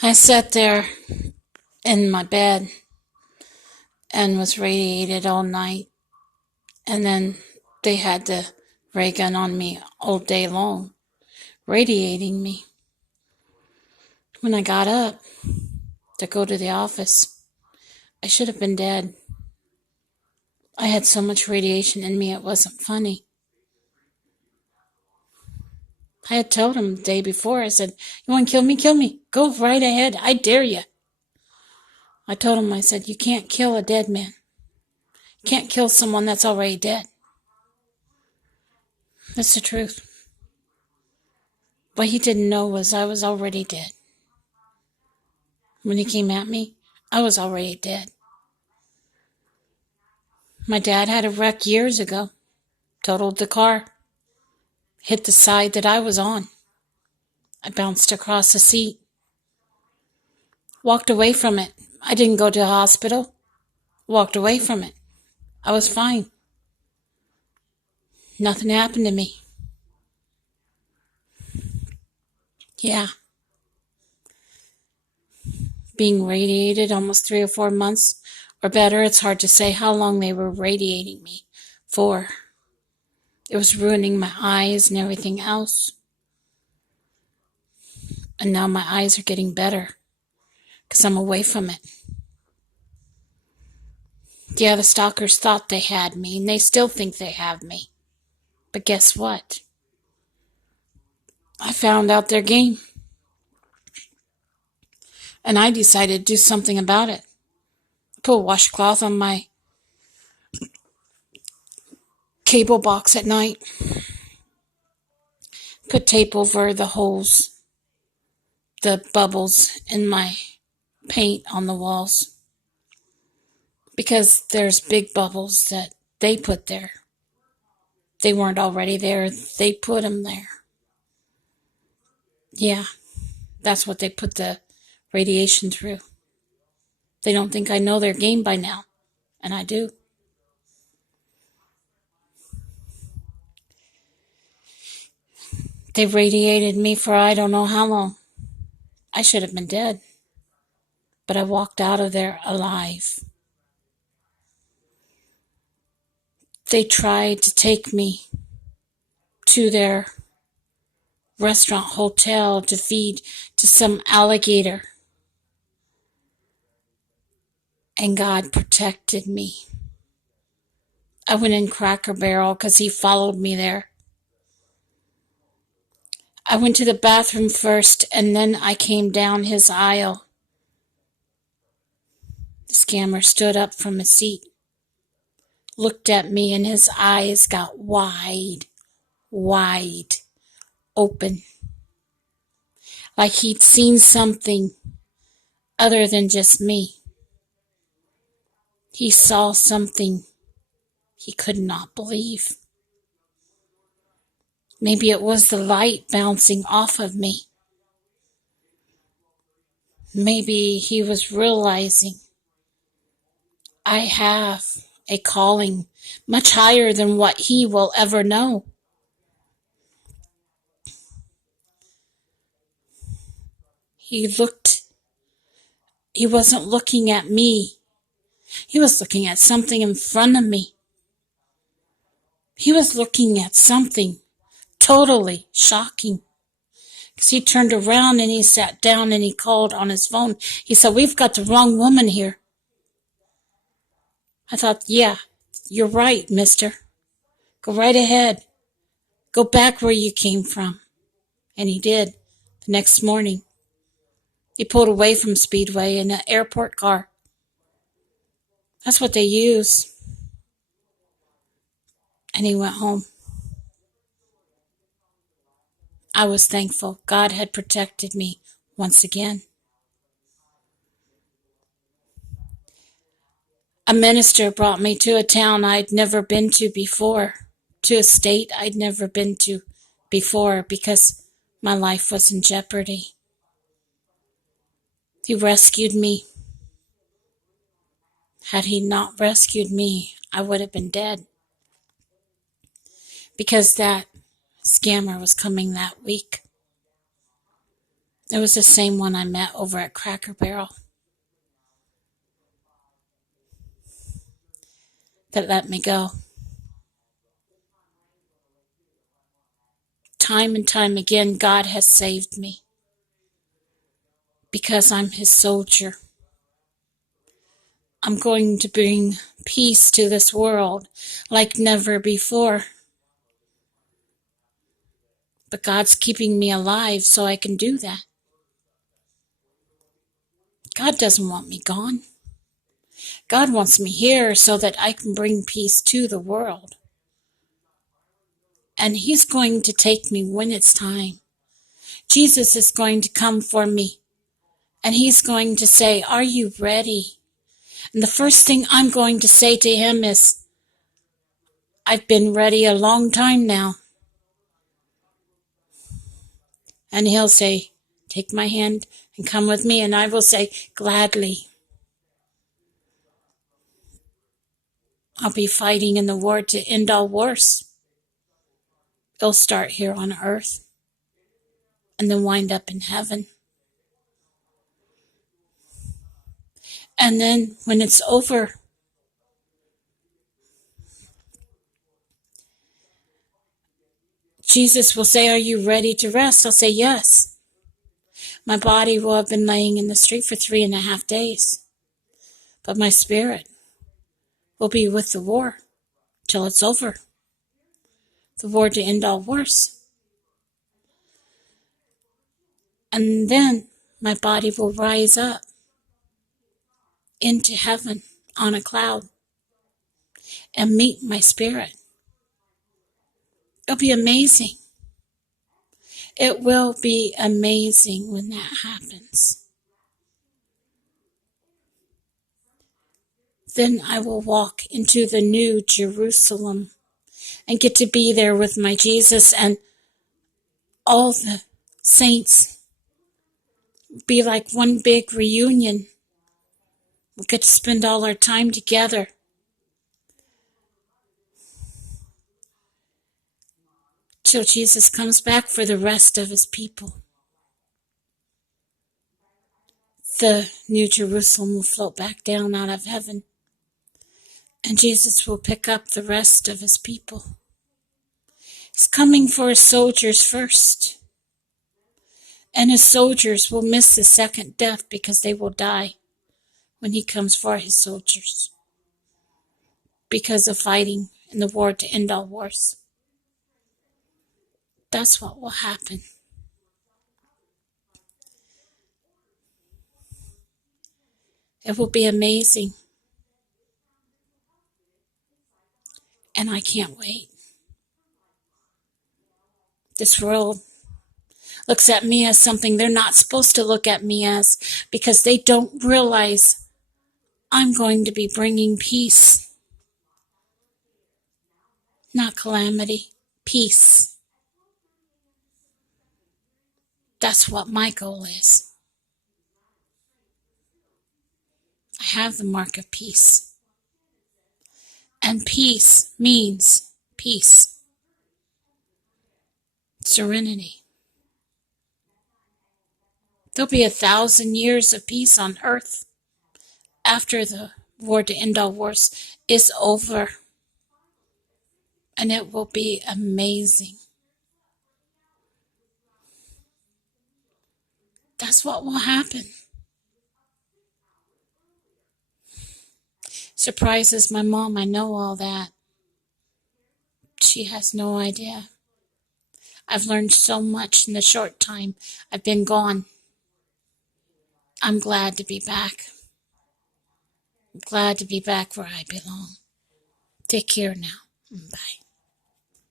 I sat there in my bed and was radiated all night, and then they had the ray gun on me all day long, radiating me. When I got up to go to the office, I should have been dead. I had so much radiation in me, it wasn't funny. I had told him the day before, I said, "You want to kill me? Kill me. Go right ahead. I dare you." I told him, I said, "You can't kill a dead man. You can't kill someone that's already dead." That's the truth. What he didn't know was I was already dead. When he came at me, I was already dead. My dad had a wreck years ago, totaled the car, hit the side that I was on. I bounced across the seat, walked away from it. I didn't go to the hospital, walked away from it. I was fine. Nothing happened to me. Yeah, being radiated almost 3 or 4 months or better. It's hard to say how long they were radiating me for. It was ruining my eyes and everything else. And now my eyes are getting better because I'm away from it. Yeah, the stalkers thought they had me, and they still think they have me. But guess what? I found out their game, and I decided to do something about it. Put a washcloth on my cable box at night. Put tape over the holes, the bubbles in my paint on the walls. Because there's big bubbles that they put there. They weren't already there. They put them there. Yeah, that's what they put the radiation through. They don't think I know their game by now, and I do. They radiated me for I don't know how long. I should have been dead, but I walked out of there alive. They tried to take me to their restaurant hotel to feed to some alligator, and God protected me. I went in Cracker Barrel because he followed me there. I went to the bathroom first, and then I came down his aisle. The scammer stood up from his seat, looked at me, and his eyes got wide open, like he'd seen something other than just me. He saw something he could not believe. Maybe it was the light bouncing off of me. Maybe he was realizing I have a calling much higher than what he will ever know. He wasn't looking at me. He was looking at something in front of me. He was looking at something totally shocking. Because he turned around and he sat down and he called on his phone. He said, "We've got the wrong woman here." I thought, yeah, you're right, mister. Go right ahead. Go back where you came from. And he did. The next morning, he pulled away from Speedway in an airport car. That's what they use. And he went home. I was thankful. God had protected me once again. A minister brought me to a town I'd never been to before, to a state I'd never been to before, because my life was in jeopardy. He rescued me. Had he not rescued me, I would have been dead. Because that scammer was coming that week. It was the same one I met over at Cracker Barrel that let me go. Time and time again, God has saved me because I'm his soldier. I'm going to bring peace to this world like never before. But God's keeping me alive so I can do that. God doesn't want me gone. God wants me here so that I can bring peace to the world. And he's going to take me when it's time. Jesus is going to come for me. And he's going to say, "Are you ready?" And the first thing I'm going to say to him is, "I've been ready a long time now." And he'll say, "Take my hand and come with me." And I will say, "Gladly." I'll be fighting in the war to end all wars. It'll start here on earth and then wind up in heaven. And then when it's over, Jesus will say, "Are you ready to rest?" I'll say, "Yes." My body will have been laying in the street for 3.5 days, but my spirit will be with the war till it's over. The war to end all wars. And then my body will rise up into heaven on a cloud and meet my spirit. It'll be amazing. It will be amazing when that happens. Then I will walk into the new Jerusalem and get to be there with my Jesus, and all the saints. Be like one big reunion. We'll get to spend all our time together. Till Jesus comes back for the rest of his people. The new Jerusalem will float back down out of heaven, and Jesus will pick up the rest of his people. He's coming for his soldiers first, and his soldiers will miss the second death because they will die when he comes for his soldiers because of fighting in the war to end all wars. That's what will happen. It will be amazing. And I can't wait. This world looks at me as something they're not supposed to look at me as, because they don't realize I'm going to be bringing peace, not calamity, peace. That's what my goal is. I have the mark of peace. And peace means peace, serenity. There'll be 1,000 years of peace on earth after the war to end all wars is over. And it will be amazing. That's what will happen. Surprises my mom, I know all that. She has no idea. I've learned so much in the short time I've been gone. I'm glad to be back. I'm glad to be back where I belong. Take care now. Bye.